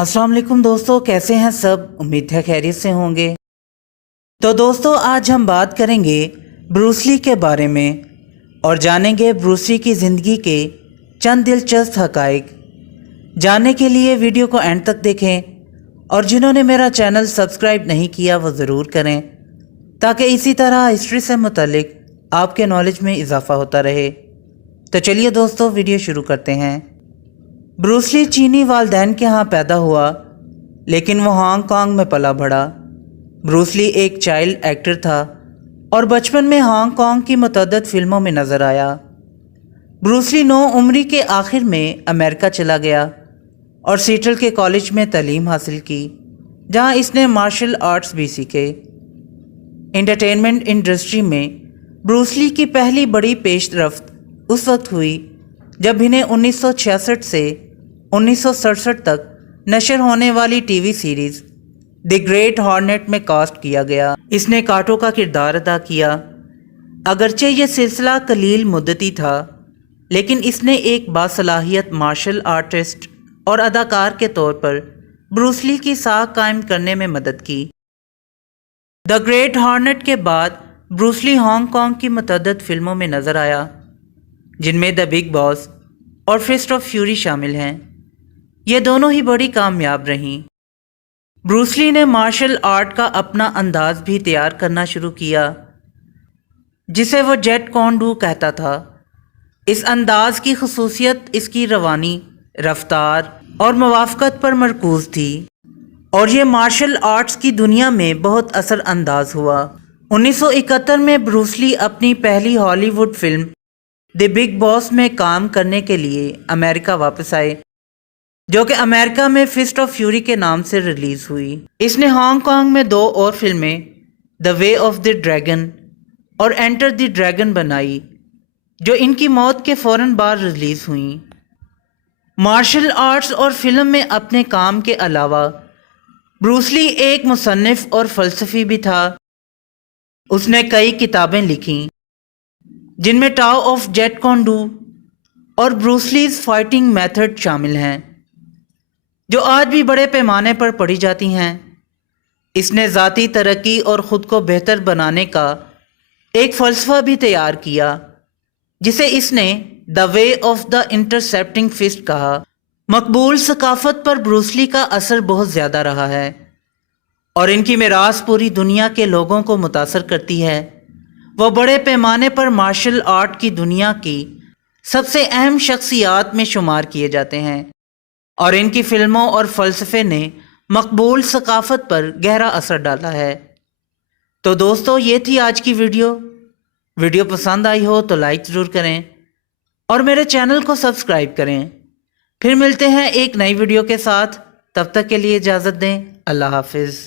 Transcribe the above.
अस्सलाम वालेकुम दोस्तों, कैसे हैं सब। उम्मीद है खैरियत से होंगे। तो दोस्तों आज हम बात करेंगे ब्रूस ली के बारे में और जानेंगे ब्रूस ली की ज़िंदगी के चंद दिलचस्प हक़ाइक़। जानने के लिए वीडियो को एंड तक देखें और जिन्होंने मेरा चैनल सब्सक्राइब नहीं किया वो ज़रूर करें ताकि इसी तरह हिस्ट्री से मुतल्लिक आपके नॉलेज में इजाफ़ा होता रहे। तो चलिए दोस्तों वीडियो शुरू करते हैं। ब्रूस ली चीनी वालदैन के यहाँ पैदा हुआ लेकिन वो हांगकांग में पला बढ़ा। ब्रूस ली एक चाइल्ड एक्टर था और बचपन में हांगकांग की मुतअद्दिद फिल्मों में नज़र आया। ब्रूस ली 9 उम्री के आखिर में अमेरिका चला गया और सीटल के कॉलेज में तालीम हासिल की, जहाँ इसने मार्शल आर्ट्स भी सीखे। एंटरटेनमेंट इंडस्ट्री में ब्रूस ली की पहली बड़ी पेशरफ्त उस वक्त हुई जब इन्हें 1966 से 1967 तक नशर होने वाली TV series the great hornet में कास्ट किया गया। इसने काटो का किरदार अदा किया। अगरचे ये सिलसिला कलील मुद्दती था लेकिन इसने एक बासलाहियत मार्शल आर्टिस्ट और अदाकार के तौर पर ब्रूस ली की साख कायम करने में मदद की। द ग्रेट हॉर्नेट के बाद ब्रूस ली हांगकांग की मुतअद्दिद फिल्मों में नज़र आया जिनमें द बिग बॉस और फिस्ट ऑफ फ्यूरी शामिल हैं। ये दोनों ही बड़ी कामयाब रहीं। ब्रूस ली ने मार्शल आर्ट का अपना अंदाज भी तैयार करना शुरू किया जिसे वो जेट कॉन डू कहता था। इस अंदाज की खसूसियत इसकी रवानी, रफ्तार और मुवाफ़क़त पर मरकूज़ थी और ये मार्शल आर्ट्स की दुनिया में बहुत असर अंदाज हुआ। 1971 में ब्रूस ली अपनी पहली Hollywood film the big boss में काम करने के लिए अमेरिका वापस आए, जो कि अमेरिका में फिस्ट ऑफ फ्यूरी के नाम से रिलीज़ हुई। इसने हांगकांग में 2 और फिल्में the way of the dragon और एंटर द ड्रैगन बनाई, जो इनकी मौत के फ़ौरन बाद रिलीज़ हुई। मार्शल आर्ट्स और फिल्म में अपने काम के अलावा ब्रूस ली एक मुसन्निफ़ और फ़लसफ़ी भी था। उसने कई किताबें लिखीं जिनमें Tao of Jeet Kune Do और ब्रूस लीज़ फाइटिंग मेथड शामिल हैं, जो आज भी बड़े पैमाने पर पढ़ी जाती हैं। इसने ज़ाती तरक्की और ख़ुद को बेहतर बनाने का एक फ़लसफ़ा भी तैयार किया जिसे इसने the way of the intercepting fist कहा। मकबूल सकाफ़त पर ब्रूस ली का असर बहुत ज़्यादा रहा है और इनकी मीरास पूरी दुनिया के लोगों को मुतासर करती है। वो बड़े पैमाने पर मार्शल आर्ट की दुनिया की सबसे अहम शख्सियात में शुमार किए जाते हैं और इनकी फ़िल्मों और फ़लसफ़े ने मकबूल सकाफ़त पर गहरा असर डाला है। तो दोस्तों ये थी आज की वीडियो पसंद आई हो तो लाइक ज़रूर करें और मेरे चैनल को सब्सक्राइब करें। फिर मिलते हैं एक नई वीडियो के साथ, तब तक के लिए इजाज़त दें। अल्लाह हाफिज़।